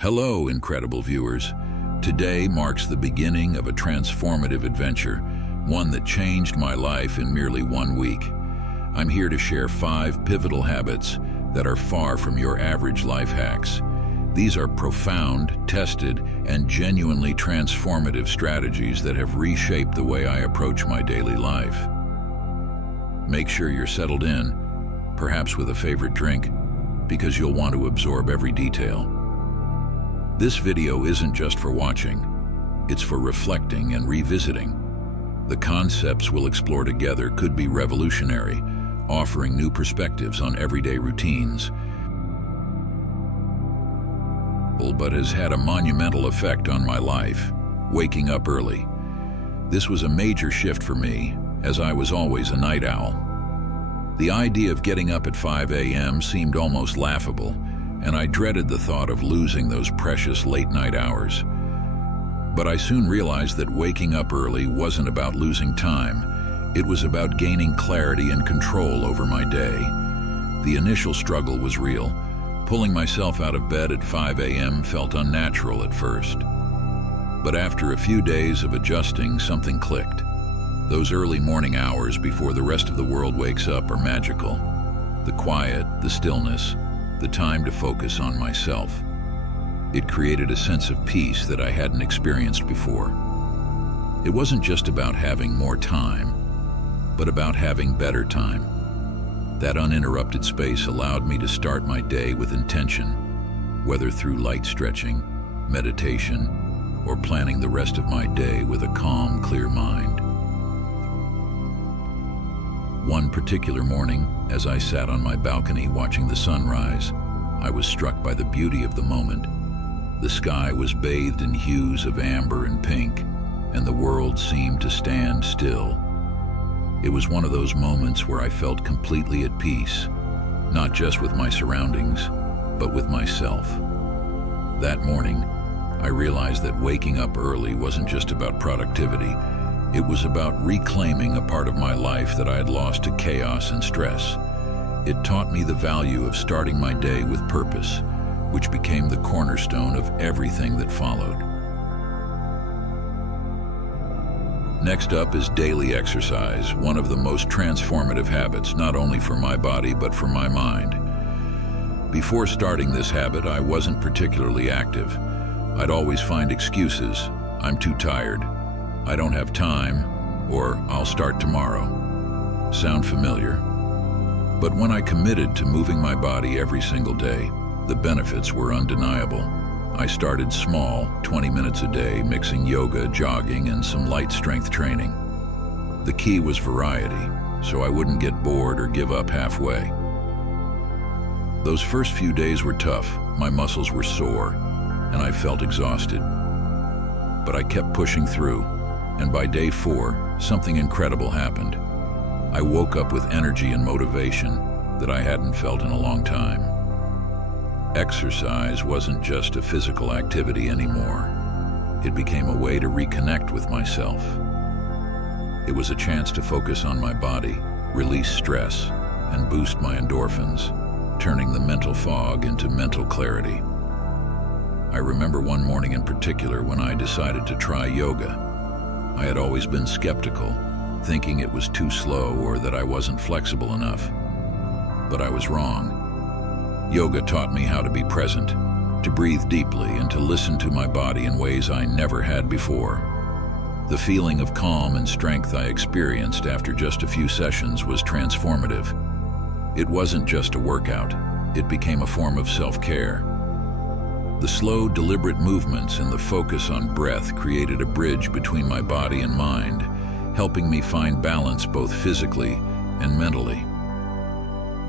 Hello, incredible viewers. Today marks the beginning of a transformative adventure, one that changed my life in merely 1 week. I'm here to share 5 pivotal habits that are far from your average life hacks. These are profound, tested, and genuinely transformative strategies that have reshaped the way I approach my daily life. Make sure you're settled in, perhaps with a favorite drink, because you'll want to absorb every detail. This video isn't just for watching, it's for reflecting and revisiting. The concepts we'll explore together could be revolutionary, offering new perspectives on everyday routines, but has had a monumental effect on my life. Waking up early. This was a major shift for me, as I was always a night owl. The idea of getting up at 5 a.m. seemed almost laughable, and I dreaded the thought of losing those precious late-night hours. But I soon realized that waking up early wasn't about losing time. It was about gaining clarity and control over my day. The initial struggle was real. Pulling myself out of bed at 5 a.m. felt unnatural at first. But after a few days of adjusting, something clicked. Those early morning hours before the rest of the world wakes up are magical. The quiet, the stillness, the time to focus on myself. It created a sense of peace that I hadn't experienced before. It wasn't just about having more time, but about having better time. That uninterrupted space allowed me to start my day with intention, whether through light stretching, meditation, or planning the rest of my day with a calm, clear mind. One particular morning, as I sat on my balcony watching the sunrise, I was struck by the beauty of the moment. The sky was bathed in hues of amber and pink, and the world seemed to stand still. It was one of those moments where I felt completely at peace, not just with my surroundings, but with myself. That morning, I realized that waking up early wasn't just about productivity. It was about reclaiming a part of my life that I had lost to chaos and stress. It taught me the value of starting my day with purpose, which became the cornerstone of everything that followed. Next up is daily exercise, one of the most transformative habits, not only for my body, but for my mind. Before starting this habit, I wasn't particularly active. I'd always find excuses. I'm too tired. I don't have time, or I'll start tomorrow. Sound familiar? But when I committed to moving my body every single day, the benefits were undeniable. I started small, 20 minutes a day, mixing yoga, jogging, and some light strength training. The key was variety, so I wouldn't get bored or give up halfway. Those first few days were tough. My muscles were sore, and I felt exhausted. But I kept pushing through. And by day 4, something incredible happened. I woke up with energy and motivation that I hadn't felt in a long time. Exercise wasn't just a physical activity anymore. It became a way to reconnect with myself. It was a chance to focus on my body, release stress, and boost my endorphins, turning the mental fog into mental clarity. I remember one morning in particular when I decided to try yoga. I had always been skeptical, thinking it was too slow or that I wasn't flexible enough. But I was wrong. Yoga taught me how to be present, to breathe deeply, and to listen to my body in ways I never had before. The feeling of calm and strength I experienced after just a few sessions was transformative. It wasn't just a workout, it became a form of self-care. The slow, deliberate movements and the focus on breath created a bridge between my body and mind, helping me find balance both physically and mentally.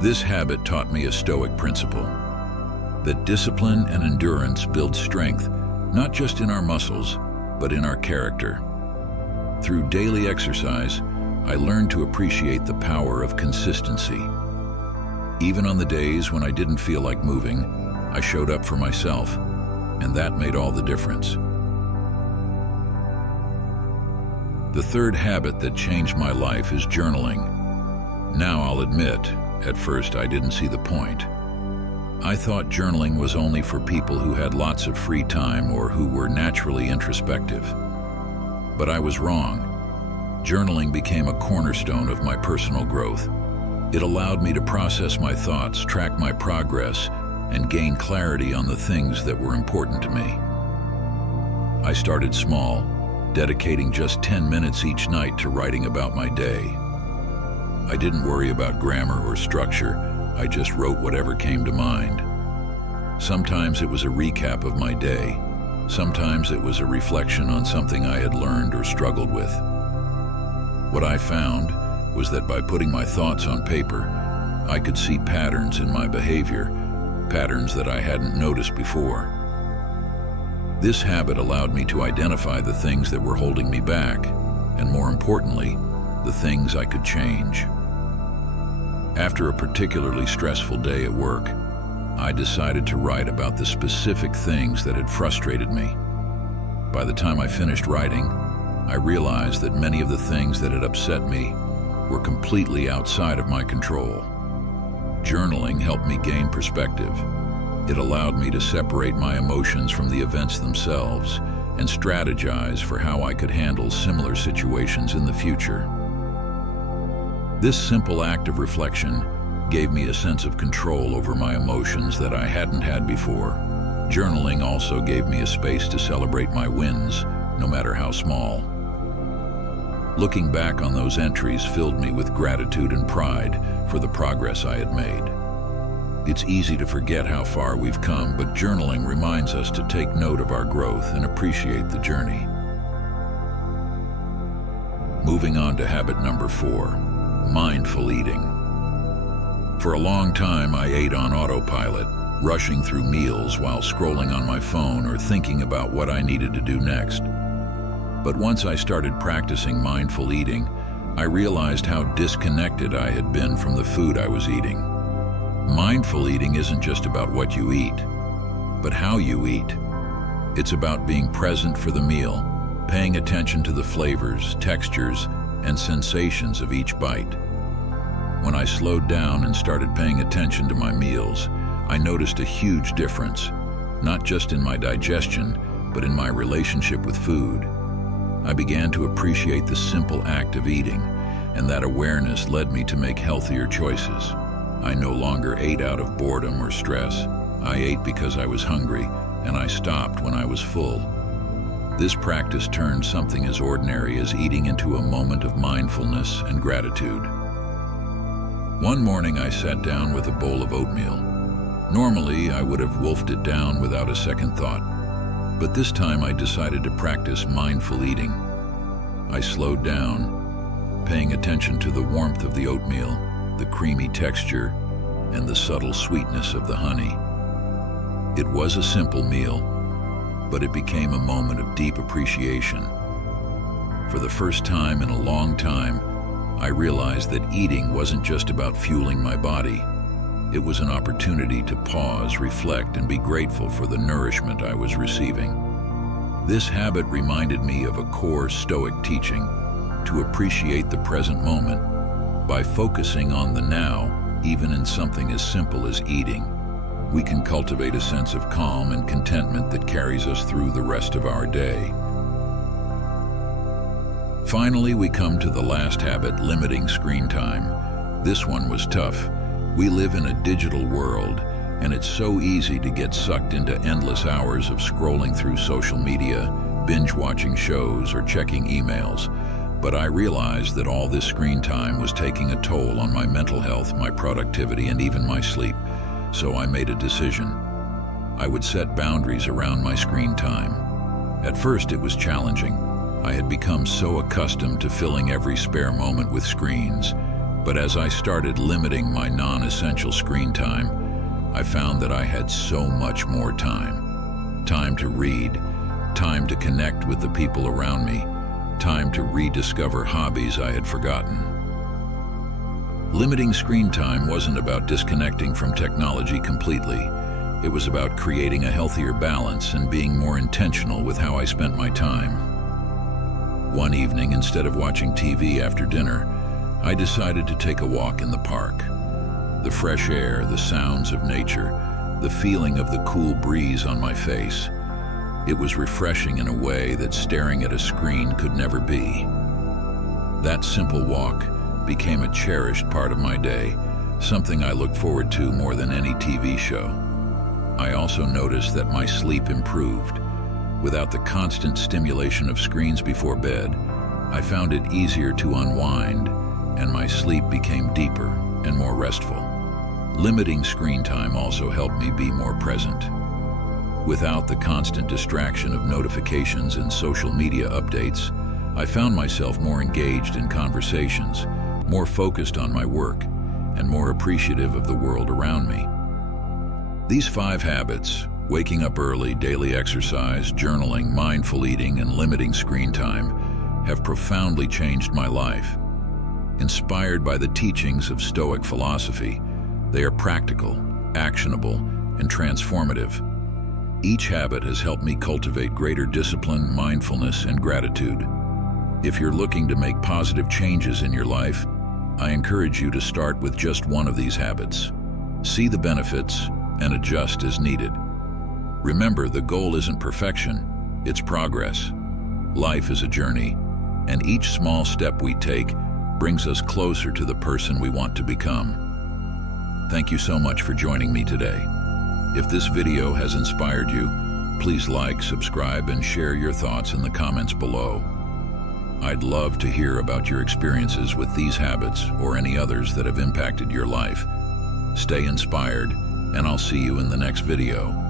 This habit taught me a Stoic principle, that discipline and endurance build strength, not just in our muscles, but in our character. Through daily exercise, I learned to appreciate the power of consistency. Even on the days when I didn't feel like moving, I showed up for myself, and that made all the difference. The third habit that changed my life is journaling. Now I'll admit, at first I didn't see the point. I thought journaling was only for people who had lots of free time or who were naturally introspective. But I was wrong. Journaling became a cornerstone of my personal growth. It allowed me to process my thoughts, track my progress, and gain clarity on the things that were important to me. I started small, dedicating just 10 minutes each night to writing about my day. I didn't worry about grammar or structure. I just wrote whatever came to mind. Sometimes it was a recap of my day. Sometimes it was a reflection on something I had learned or struggled with. What I found was that by putting my thoughts on paper, I could see patterns in my behavior, patterns that I hadn't noticed before. This habit allowed me to identify the things that were holding me back, and more importantly, the things I could change. After a particularly stressful day at work, I decided to write about the specific things that had frustrated me. By the time I finished writing, I realized that many of the things that had upset me were completely outside of my control. Journaling helped me gain perspective. It allowed me to separate my emotions from the events themselves and strategize for how I could handle similar situations in the future. This simple act of reflection gave me a sense of control over my emotions that I hadn't had before. Journaling also gave me a space to celebrate my wins, no matter how small. Looking back on those entries filled me with gratitude and pride for the progress I had made. It's easy to forget how far we've come, but journaling reminds us to take note of our growth and appreciate the journey. Moving on to habit number 4. Mindful eating. For a long time, I ate on autopilot, rushing through meals while scrolling on my phone or thinking about what I needed to do next. But once I started practicing mindful eating, I realized how disconnected I had been from the food I was eating. Mindful eating isn't just about what you eat, but how you eat. It's about being present for the meal, paying attention to the flavors, textures, and sensations of each bite. When I slowed down and started paying attention to my meals, I noticed a huge difference, not just in my digestion, but in my relationship with food. I began to appreciate the simple act of eating, and that awareness led me to make healthier choices. I no longer ate out of boredom or stress. I ate because I was hungry, and I stopped when I was full. This practice turned something as ordinary as eating into a moment of mindfulness and gratitude. One morning I sat down with a bowl of oatmeal. Normally, I would have wolfed it down without a second thought, but this time I decided to practice mindful eating. I slowed down, paying attention to the warmth of the oatmeal, the creamy texture, and the subtle sweetness of the honey. It was a simple meal, but it became a moment of deep appreciation. For the first time in a long time, I realized that eating wasn't just about fueling my body. It was an opportunity to pause, reflect, and be grateful for the nourishment I was receiving. This habit reminded me of a core Stoic teaching, to appreciate the present moment. By focusing on the now, even in something as simple as eating, we can cultivate a sense of calm and contentment that carries us through the rest of our day. Finally, we come to the last habit, limiting screen time. This one was tough. We live in a digital world, and it's so easy to get sucked into endless hours of scrolling through social media, binge-watching shows, or checking emails. But I realized that all this screen time was taking a toll on my mental health, my productivity, and even my sleep. So I made a decision. I would set boundaries around my screen time. At first, it was challenging. I had become so accustomed to filling every spare moment with screens. But as I started limiting my non-essential screen time, I found that I had so much more time. Time to read, time to connect with the people around me, time to rediscover hobbies I had forgotten. Limiting screen time wasn't about disconnecting from technology completely. It was about creating a healthier balance and being more intentional with how I spent my time. One evening, instead of watching TV after dinner, I decided to take a walk in the park. The fresh air, the sounds of nature, the feeling of the cool breeze on my face. It was refreshing in a way that staring at a screen could never be. That simple walk became a cherished part of my day, something I looked forward to more than any TV show. I also noticed that my sleep improved. Without the constant stimulation of screens before bed, I found it easier to unwind, and my sleep became deeper and more restful. Limiting screen time also helped me be more present. Without the constant distraction of notifications and social media updates, I found myself more engaged in conversations, more focused on my work, and more appreciative of the world around me. These 5 habits, waking up early, daily exercise, journaling, mindful eating, and limiting screen time, have profoundly changed my life. Inspired by the teachings of Stoic philosophy, they are practical, actionable, and transformative. Each habit has helped me cultivate greater discipline, mindfulness, and gratitude. If you're looking to make positive changes in your life, I encourage you to start with just one of these habits. See the benefits and adjust as needed. Remember, the goal isn't perfection, it's progress. Life is a journey, and each small step we take brings us closer to the person we want to become. Thank you so much for joining me today. If this video has inspired you, please like, subscribe, and share your thoughts in the comments below. I'd love to hear about your experiences with these habits or any others that have impacted your life. Stay inspired, and I'll see you in the next video.